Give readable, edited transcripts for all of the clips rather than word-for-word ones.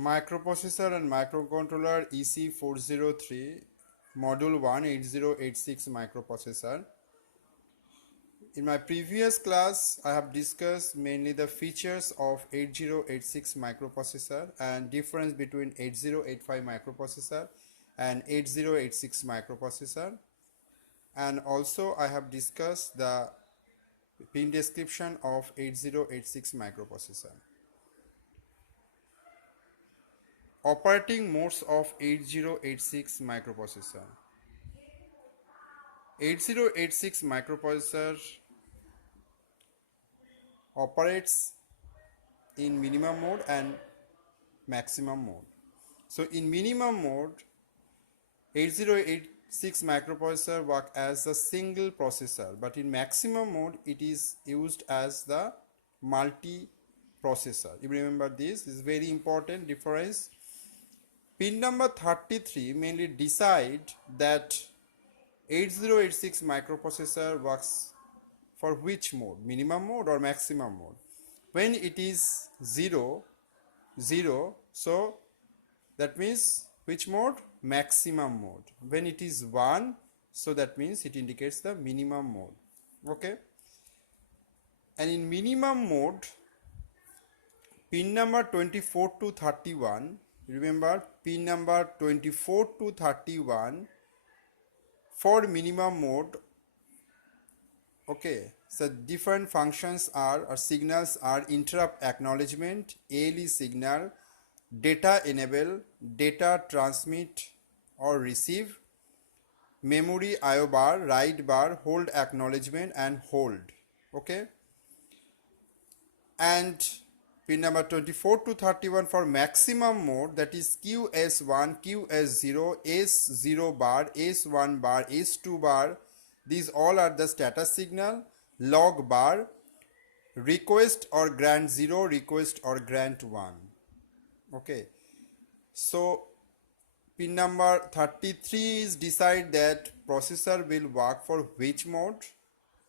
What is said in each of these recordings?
Microprocessor and microcontroller EC403 module 1 8086 microprocessor. In my previous class I have discussed mainly the features of 8086 microprocessor and difference between 8085 microprocessor and 8086 microprocessor, and also I have discussed the pin description of 8086 microprocessor. Operating modes of 8086 microprocessor. 8086 microprocessor operates in minimum mode and maximum mode. So in minimum mode, 8086 microprocessor work as a single processor, but in maximum mode it is used as the multi-processor. You remember this is very important difference. Pin number 33 mainly decide that 8086 microprocessor works for which mode, minimum mode or maximum mode. When it is 0, so that means which mode? Maximum mode. When it is 1, so that means it indicates the minimum mode. Okay. And in minimum mode, pin number 24 to 31, remember pin number 24 to 31 for minimum mode. Okay, so different functions are or signals are interrupt acknowledgement, ALE signal, data enable, data transmit or receive, memory IO bar, write bar, hold acknowledgement and hold. Okay, and pin number 24 to 31 for maximum mode, that is QS1, QS0, S0 bar, S1 bar, S2 bar. These all are the status signal, log bar, request or grant 0, request or grant 1. Okay, so pin number 33 is decide that processor will work for which mode.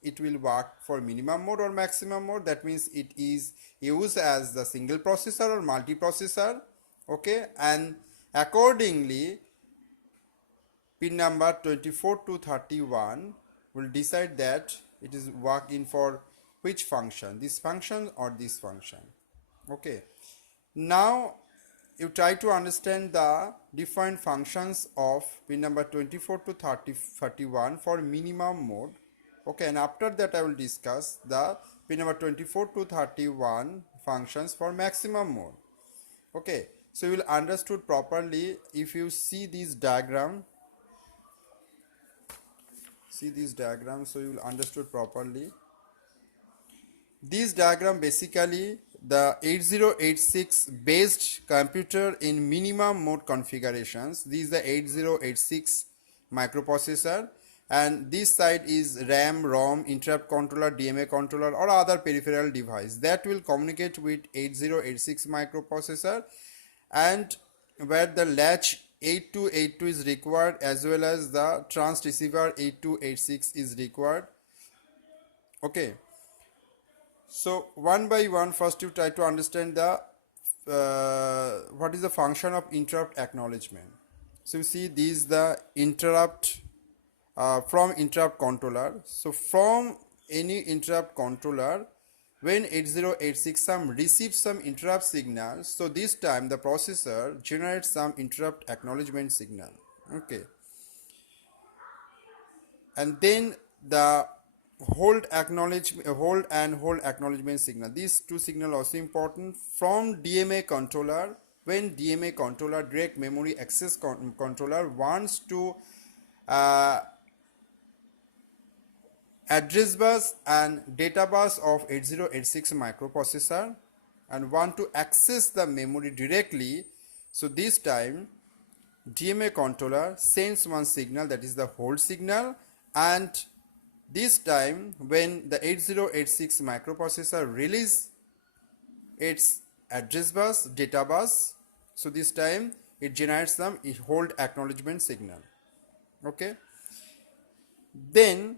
It will work for minimum mode or maximum mode. That means it is used as the single processor or multiprocessor. Okay, and accordingly pin number 24 to 31 will decide that it is working for which function, this function or this function. Okay, now you try to understand the different functions of pin number 24 to 31 for minimum mode. Okay, and after that I will discuss the pin number 24 to 31 functions for maximum mode. Okay, so you will understood properly if you see this diagram. See this diagram, so you will understood properly. This diagram basically the 8086 based computer in minimum mode configurations. This is the 8086 microprocessor, and this side is RAM, ROM, interrupt controller, DMA controller or other peripheral device that will communicate with 8086 microprocessor, and where the latch 8282 is required as well as the transceiver 8286 is required. Okay, so one by one, first you try to understand the what is the function of interrupt acknowledgement. So you see this is the interrupt from interrupt controller. So from any interrupt controller, when 8086 receives some interrupt signal, so this time the processor generates some interrupt acknowledgement signal. Okay, and then the hold acknowledgement signal. These two signal also important from DMA controller. When DMA controller, direct memory access controller, wants to address bus and data bus of 8086 microprocessor and want to access the memory directly, so this time DMA controller sends one signal, that is the hold signal, and this time when the 8086 microprocessor release its address bus, data bus, so this time it generates some hold acknowledgement signal. Okay, then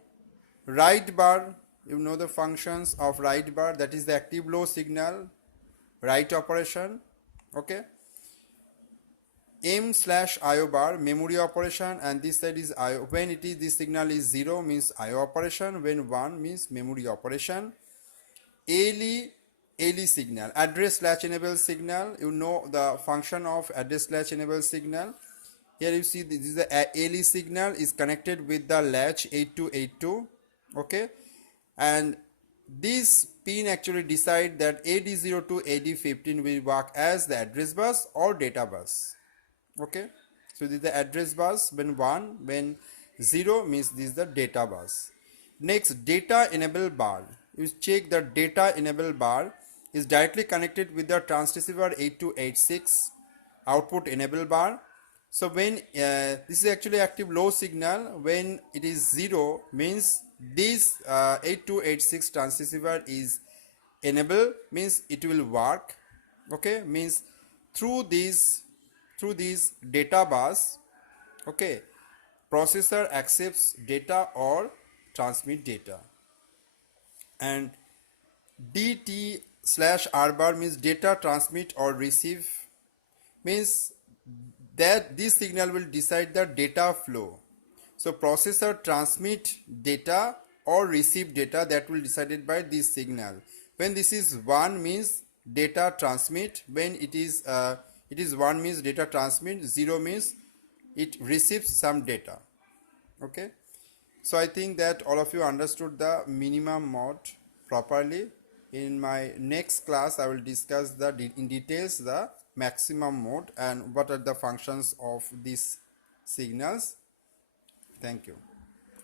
write bar, you know the functions of write bar, that is the active low signal write operation. Okay, M slash IO bar, memory operation, and this side is IO. When it is this signal is 0 means IO operation, when 1 means memory operation. ALE signal, address latch enable signal. You know the function of address latch enable signal. Here you see this is the ALE signal is connected with the latch 8282. Okay, and this pin actually decide that AD0 to AD15 will work as the address bus or data bus. Okay, so this is the address bus when 1, when 0 means this is the data bus. Next, data enable bar. You check the data enable bar is directly connected with the transceiver 8286 output enable bar. So when this is actually active low signal, when it is 0 means this 8286 transceiver is enable, means it will work. Okay, means through these data bus, okay, processor accepts data or transmit data. And DT slash R bar means data transmit or receive, means that this signal will decide the data flow. So processor transmit data or receive data, that will decided by this signal. When this is 1 means data transmit, when it is 1 means data transmit, 0 means it receives some data. Okay, so I think that all of you understood the minimum mode properly. In my next class I will discuss in details the maximum mode and what are the functions of these signals. Thank you.